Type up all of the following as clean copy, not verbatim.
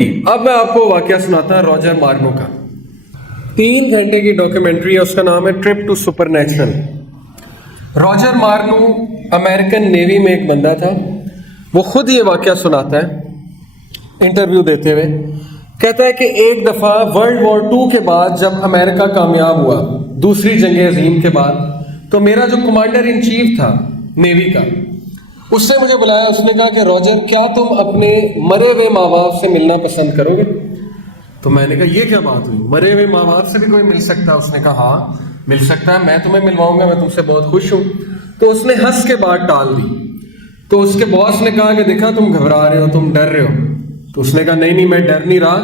अब मैं आपको वाकया सुनाता हूँ रॉजर मार्नो का। 3 घंटे की डॉक्यूमेंट्री है, उसका नाम है trip to supernatural. Roger Marno American navy में एक बंदा था। वो खुद ये वाकया सुनाता है इंटरव्यू देते हुए। कहता है कि एक दफ़ा वर्ल्ड वॉर 2 के बाद जब अमेरिका कामयाब हुआ दूसरी जंग अजीम के बाद, तो मेरा जो कमांडर इन चीफ था नेवी का, उसने मुझे बुलाया। उसने कहा कि रॉजर, क्या तुम अपने मरे हुए माँ बाप से मिलना पसंद करोगे? तो मैंने कहा ये क्या बात हुई, मरे हुए माँ बाप से भी कोई मिल सकता है? उसने कहा हाँ मिल सकता है, मैं तुम्हें मिलवाऊंगा, मैं तुमसे बहुत खुश हूँ। तो उसने हंस के बात टाल दी। तो उसके बॉस ने कहा कि देखा तुम घबरा रहे हो, तुम डर रहे हो। तो उसने कहा नहीं मैं डर नहीं रहा,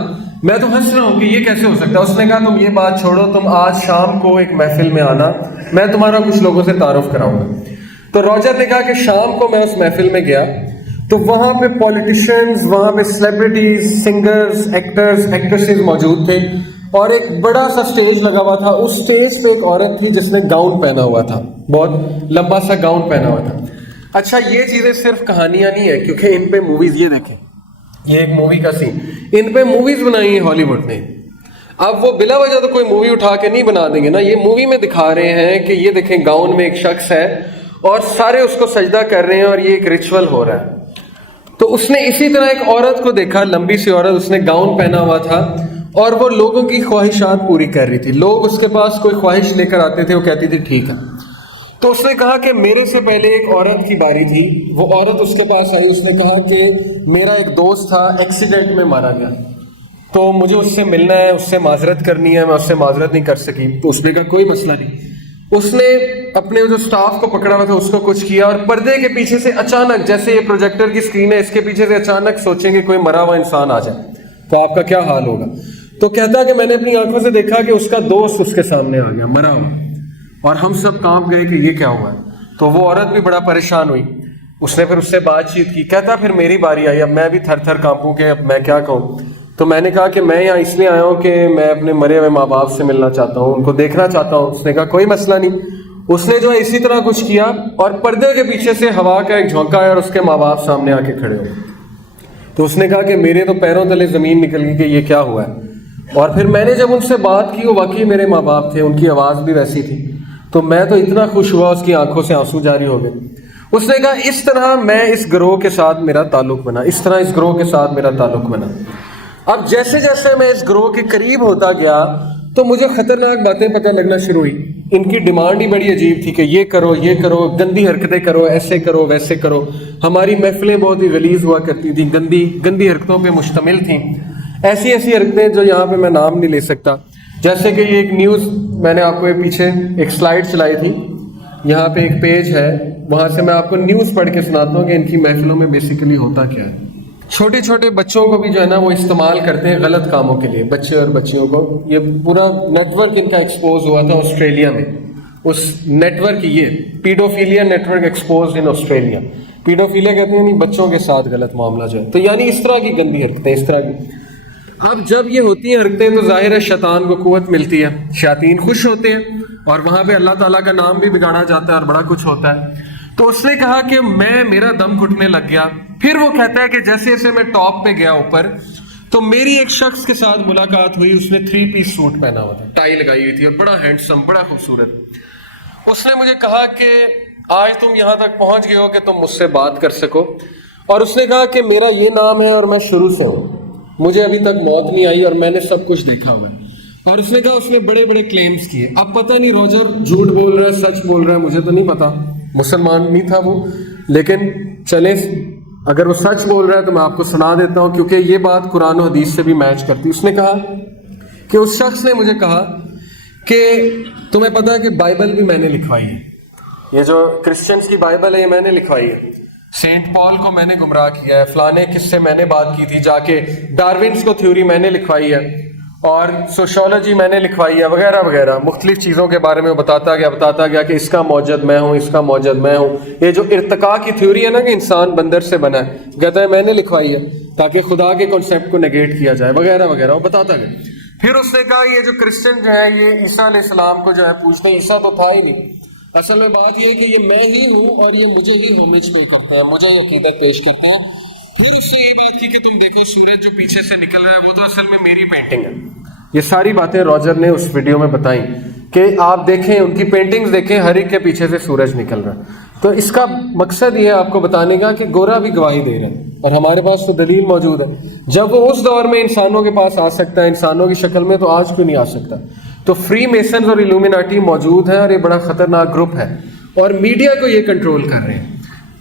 मैं तो हंस रहा हूँ कि ये कैसे हो सकता है। उसने कहा तुम ये बात छोड़ो, तुम आज शाम को एक महफिल में आना, मैं तुम्हारा कुछ लोगों से तारुफ कराऊंगा। तो रॉजर ने कहा कि शाम को मैं उस महफिल में गया, तो वहां पे पॉलिटिशियंस, वहां पे सेलिब्रिटीज, सिंगर्स, एक्टर्स, एक्ट्रेसेस मौजूद थे और एक बड़ा सा स्टेज लगा हुआ था। उस स्टेज पे एक औरत थी जिसने गाउन पहना हुआ था, बहुत लंबा सा गाउन पहना हुआ था। अच्छा, ये चीजें सिर्फ कहानियां नहीं है, क्योंकि इन पे मूवीज, ये देखें, ये एक मूवी का सीन, इन पे मूवीज बनाई है हॉलीवुड ने। अब वो बिला वजह तो कोई मूवी उठा के नहीं बना देंगे ना, ये मूवी में दिखा रहे हैं कि ये देखें गाउन में एक शख्स है और सारे उसको सजदा कर रहे हैं और ये एक रिचुअल हो रहा है। तो उसने इसी तरह एक औरत को देखा, लंबी सी औरत, उसने गाउन पहना हुआ था और वो लोगों की ख्वाहिशात पूरी कर रही थी। लोग उसके पास कोई ख्वाहिश लेकर आते थे, वो कहती थी ठीक है। तो उसने कहा कि मेरे से पहले एक औरत की बारी थी। वो औरत उसके पास आई, उसने कहा कि मेरा एक दोस्त था, एक्सीडेंट में मारा गया, तो मुझे उससे मिलना है, उससे माजरत करनी है, मैं उससे माजरत नहीं कर सकी। तो उसने कहा कोई मसला नहीं। उसने अपने जो स्टाफ को पकड़ा हुआ था उसको कुछ किया और पर्दे के पीछे से अचानक, जैसे ये प्रोजेक्टर की स्क्रीन है, इसके पीछे से अचानक सोचेंगे कोई मरा हुआ इंसान आ जाए तो आपका क्या हाल होगा। तो कहता है कि मैंने अपनी आंखों से देखा कि उसका दोस्त उसके सामने आ गया मरा हुआ, और हम सब कांप गए कि ये क्या हुआ है। तो वो औरत भी बड़ा परेशान हुई। उसने फिर उससे बातचीत की। कहता फिर मेरी बारी आई, अब मैं भी थर थर कांपूं कि अब मैं क्या कहूँ। तो मैंने कहा कि मैं यहाँ इसलिए आया हूँ कि मैं अपने मरे हुए माँ बाप से मिलना चाहता हूँ, उनको देखना चाहता हूँ। उसने कहा कोई मसला नहीं। उसने जो है इसी तरह कुछ किया और पर्दे के पीछे से हवा का एक झोंका आया और उसके माँ बाप सामने आके खड़े हो। तो उसने कहा कि मेरे तो पैरों तले ज़मीन निकल गई कि ये क्या हुआ है। और फिर मैंने जब उनसे बात की, वो वाकई मेरे माँ बाप थे, उनकी आवाज़ भी वैसी थी। तो मैं तो इतना खुश हुआ, उसकी आंखों से आंसू जारी हो गए। उसने कहा इस तरह मैं इस ग्रोह के साथ मेरा ताल्लुक बना, इस तरह इस ग्रोह के साथ मेरा ताल्लुक बना। अब जैसे जैसे मैं इस ग्रोह के करीब होता गया तो मुझे खतरनाक बातें पता लगना शुरू हुई। इनकी डिमांड ही बड़ी अजीब थी कि ये करो, गंदी हरकतें करो, ऐसे करो, वैसे करो। हमारी महफिलें बहुत ही गलीज हुआ करती थी, गंदी गंदी हरकतों पे मुश्तमिल थी। ऐसी ऐसी हरकतें जो यहाँ पे मैं नाम नहीं ले सकता। जैसे कि ये एक न्यूज़, मैंने आपको पीछे एक स्लाइड चलाई थी, यहाँ पे एक पेज है, वहाँ से मैं आपको न्यूज़ पढ़ के सुनाता हूँ कि इनकी महफिलों में बेसिकली होता क्या है। छोटे छोटे बच्चों को भी जो है ना वो इस्तेमाल करते हैं गलत कामों के लिए, बच्चे और बच्चियों को। ये पूरा नेटवर्क इनका एक्सपोज हुआ था ऑस्ट्रेलिया में। उस नेटवर्क, ये paedophilia network expose in Australia. Paedophilia कहते हैं नहीं, बच्चों के साथ गलत मामला जो है, तो यानी इस तरह की गंदी हरकतें, इस तरह की। अब जब ये होती हैं हरकतें तो जाहिर है शैतान को कुव्वत मिलती है, शैतान खुश होते हैं और वहां पे अल्लाह ताला का नाम भी बिगाड़ा जाता है और बड़ा कुछ होता है। तो उसने कहा कि मेरा दम घुटने लग गया। फिर वो कहता है कि जैसे जैसे मैं टॉप पे गया ऊपर, तो मेरी एक शख्स के साथ मुलाकात हुई। उसने 3 पीस सूट पहना हुआ था, टाई लगाई हुई थी और बड़ा हैंडसम, बड़ा खूबसूरत। उसने मुझे कहा कि आज तुम यहाँ तक पहुंच गए हो कि तुम मुझसे बात कर सको। और उसने कहा कि मेरा ये नाम है और मैं शुरू से हूँ, मुझे अभी तक मौत नहीं आई और मैंने सब कुछ देखा हुआ है। और उसने कहा, उसने बड़े बड़े क्लेम्स किए। अब पता नहीं रॉजर झूठ बोल रहा है, सच बोल रहा है, मुझे तो नहीं पता, मुसलमान नहीं था वो। लेकिन चले, अगर वो सच बोल रहा है तो मैं आपको सुना देता हूँ, क्योंकि ये बात कुरान और हदीस से भी मैच करती। उसने कहा कि उस शख्स ने मुझे कहा कि तुम्हें पता है कि बाइबल भी मैंने लिखवाई है, ये जो क्रिश्चियंस की बाइबल है ये मैंने लिखवाई है, सेंट पॉल को मैंने गुमराह किया है, फलाने किससे मैंने बात की थी जाके, डार्विन्स को थ्योरी मैंने लिखवाई है और सोशियोलॉजी मैंने लिखवाई है, वगैरह वगैरह मुख्तलिफ चीज़ों के बारे में वो बताता गया कि इसका मौजद मैं हूँ, इसका मौजद मैं हूँ। ये जो इर्तिका की थ्योरी है ना कि इंसान बंदर से बना है, कहता है मैंने लिखवाई है ताकि खुदा के कॉन्सेप्ट को नेगेट किया जाए, वगैरह वगैरह वो बताता गया। फिर उसने कहा ये जो क्रिश्चियन जो है ये ईसा अलैहिस्सलाम को जो है पूछते हैं, ईसा तो था ही नहीं, असल में बात ये है कि ये मैं ही हूँ और ये मुझे ही होमेज पे करता है, मुझे ये अकीदत पेश करता है फिर उससे ये बात की कि तुम देखो सूरज जो पीछे से निकल रहा है वो तो असल में मेरी पेंटिंग है। ये सारी बातें रॉजर ने उस वीडियो में बताई कि आप देखें, उनकी पेंटिंग्स देखें, हर एक के पीछे से सूरज निकल रहा है। तो इसका मकसद ये है आपको बताने का कि गोरा भी गवाही दे रहे हैं और हमारे पास तो दलील मौजूद है। जब वो उस दौर में इंसानों के पास आ सकता है इंसानों की शक्ल में, तो आज क्यों नहीं आ सकता? तो फ्री मेसन्स और इल्यूमिनाटी मौजूद है और ये बड़ा खतरनाक ग्रुप है और मीडिया को ये कंट्रोल कर रहे हैं,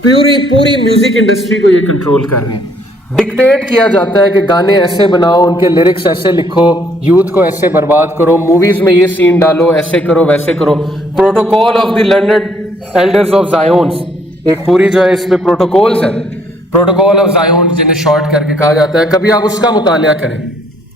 पूरी म्यूजिक इंडस्ट्री को ये कंट्रोल कर रहे हैं। डिक्टेट किया जाता है कि गाने ऐसे बनाओ, उनके लिरिक्स ऐसे लिखो, यूथ को ऐसे बर्बाद करो, मूवीज में ये सीन डालो, ऐसे करो वैसे करो। Protocol of the learned elders of Zions, एक पूरी जो है इसमें प्रोटोकॉल्स है, प्रोटोकॉल ऑफ जायोन जिन्हें शॉर्ट करके कहा जाता है। कभी आप उसका मुतालिया करें,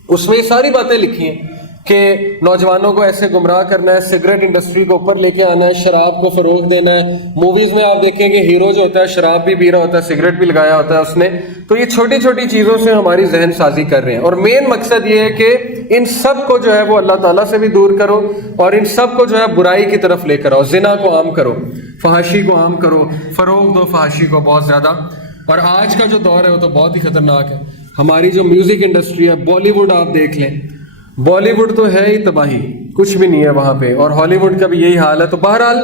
उसमें ये सारी बातें लिखी हैं कि नौजवानों को ऐसे गुमराह करना है, सिगरेट इंडस्ट्री को ऊपर लेके आना है, शराब को फरोग देना है। मूवीज में आप देखेंगे हीरो जो होता है शराब भी पी रहा होता है, सिगरेट भी लगाया होता है उसने। तो ये छोटी छोटी चीजों से हमारी जहन साजी कर रहे हैं और मेन मकसद ये है कि इन सब को जो है वो अल्लाह ताला से भी दूर करो और इन सब को जो है बुराई की तरफ लेकर आओ। जिना को आम करो, फहाशी को आम करो, फरोग दो फहाशी को बहुत ज्यादा। और आज का जो दौर है वो तो बहुत ही खतरनाक है। हमारी जो म्यूजिक इंडस्ट्री है, बॉलीवुड आप देख लें, बॉलीवुड तो है ही तबाही, कुछ भी नहीं है वहां पे, और हॉलीवुड का भी यही हाल है। तो बहरहाल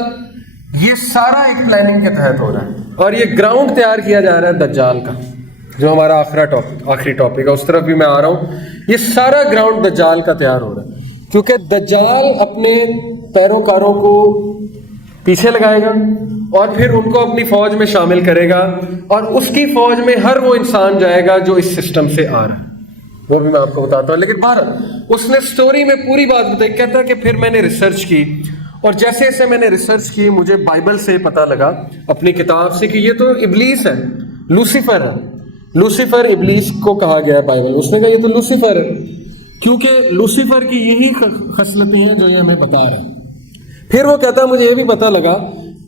ये सारा एक प्लानिंग के तहत हो रहा है और ये ग्राउंड तैयार किया जा रहा है दज्जाल का, जो हमारा आखिरी टॉपिक है, उस तरफ भी मैं आ रहा हूं। ये सारा ग्राउंड दज्जाल का तैयार हो रहा है क्योंकि दज्जाल अपने पैरोकारों को पीछे लगाएगा और फिर उनको अपनी फौज में शामिल करेगा और उसकी फौज में हर वो इंसान जाएगा जो इस सिस्टम से आ रहा है। वो भी मैं आपको बताता हूँ। लेकिन भारत उसने स्टोरी में पूरी बात बताई। कहता है कि फिर मैंने रिसर्च की और जैसे जैसे मैंने रिसर्च की मुझे बाइबल से पता लगा, अपनी किताब से, कि ये तो इब्लीस है, लूसीफर है। लूसीफर इब्लीस को कहा गया है बाइबल। उसने कहा ये तो लूसीफर है क्योंकि लूसीफर की यही खसलतें हैं जो ये हमें बता रहा है। फिर वो कहता है मुझे ये भी पता लगा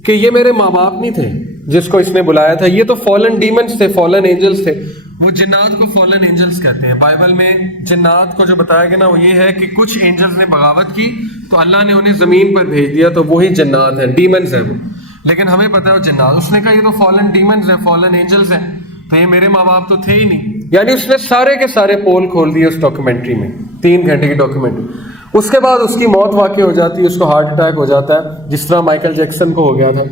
कि ये मेरे माँ बाप नहीं थे जिसको इसने बुलाया था, ये तो फॉलन डीमंस थे, फॉलन एंजल्स थे। वो जिन्नात को फॉलन एंजल्स कहते हैं। बाइबल में जिन्नात को जो बताया गया ना वो ये है कि कुछ एंजल्स ने बगावत की तो अल्लाह ने उन्हें जमीन पर भेज दिया, तो वही जिन्नात है, डीमंस है वो। लेकिन हमें पता है वो जिन्नात। उसने कहा ये तो फॉलन डीमंस है, फॉलन एंजल्स है, तो ये मेरे माँ बाप तो थे ही नहीं। यानी उसने सारे के सारे पोल खोल दिए उस डॉक्यूमेंट्री में, 3 घंटे की डॉक्यूमेंट्री। उसके बाद उसकी मौत वाकई हो जाती है, उसको हार्ट अटैक हो जाता है जिस तरह माइकल जैक्सन को हो गया था।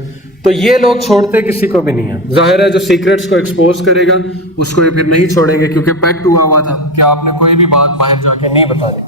तो ये लोग छोड़ते किसी को भी नहीं है। जाहिर है जो सीक्रेट्स को एक्सपोज करेगा उसको ये फिर नहीं छोड़ेंगे क्योंकि पैक्ट हुआ था कि आपने कोई भी बात बाहर जाके नहीं बतानी।